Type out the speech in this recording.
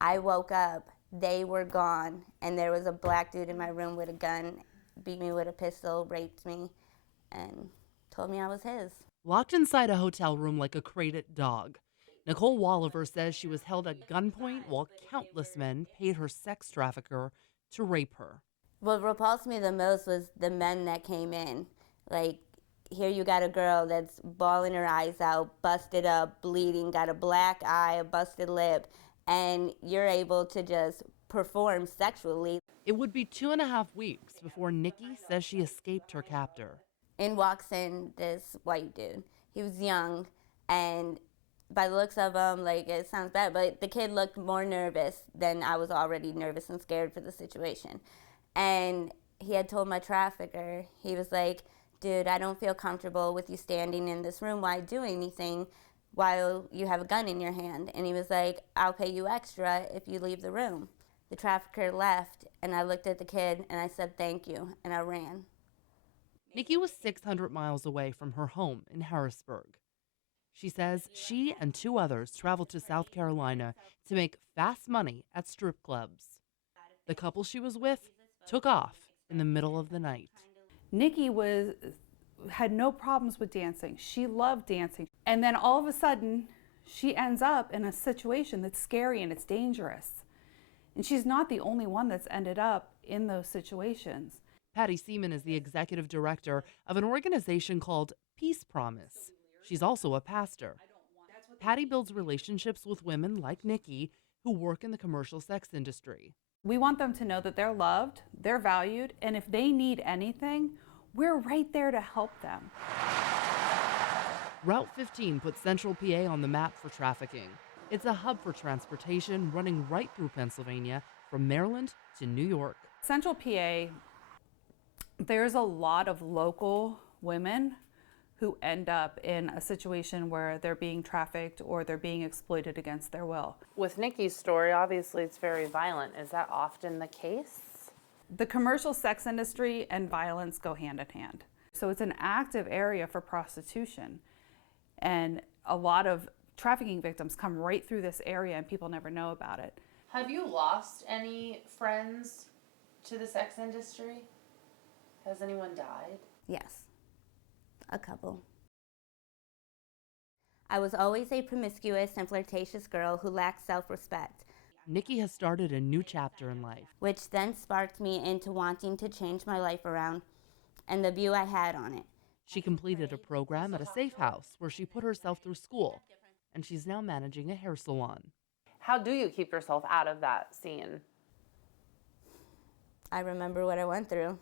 I woke up, they were gone, and there was a black dude in my room with a gun, beat me with a pistol, raped me, and told me I was his. Locked inside a hotel room like a crated dog, Nicole Walliver says she was held at gunpoint while countless men paid her sex trafficker to rape her. What repulsed me the most was the men that came in. Like, here you got a girl that's bawling her eyes out, busted up, bleeding, got a black eye, a busted lip, and you're able to just perform sexually. It would be 2.5 weeks before Nikki says she escaped her captor. In walks in this white dude. He was young, and by the looks of him, like, it sounds bad, but the kid looked more nervous than I was already nervous and scared for the situation. And he had told my trafficker, he was like, dude, I don't feel comfortable with you standing in this room while doing anything while you have a gun in your hand. And he was like, I'll pay you extra if you leave the room. The trafficker left, and I looked at the kid and I said, thank you, and I ran. Nikki was 600 miles away from her home in Harrisburg. She says she and two others traveled to South Carolina to make fast money at strip clubs. The couple she was with took off in the middle of the night. Nikki had no problems with dancing. She loved dancing. And then all of a sudden, she ends up in a situation that's scary and it's dangerous. And she's not the only one that's ended up in those situations. Patty Seaman is the executive director of an organization called Peace Promise. She's also a pastor. Patty builds relationships with women like Nikki who work in the commercial sex industry. We want them to know that they're loved, they're valued, and if they need anything, we're right there to help them. Route 15 puts Central PA on the map for trafficking. It's a hub for transportation running right through Pennsylvania from Maryland to New York. Central PA, there's a lot of local women who end up in a situation where they're being trafficked or they're being exploited against their will. With Nikki's story, obviously it's very violent. Is that often the case? The commercial sex industry and violence go hand in hand. So it's an active area for prostitution. And a lot of trafficking victims come right through this area and people never know about it. Have you lost any friends to the sex industry? Has anyone died? Yes, a couple. I was always a promiscuous and flirtatious girl who lacked self-respect, Nikki has started a new chapter in life. which then sparked me into wanting to change my life around and the view I had on it. She completed a program at a safe house where she put herself through school, and she's now managing a hair salon. How do you keep yourself out of that scene? I remember what I went through.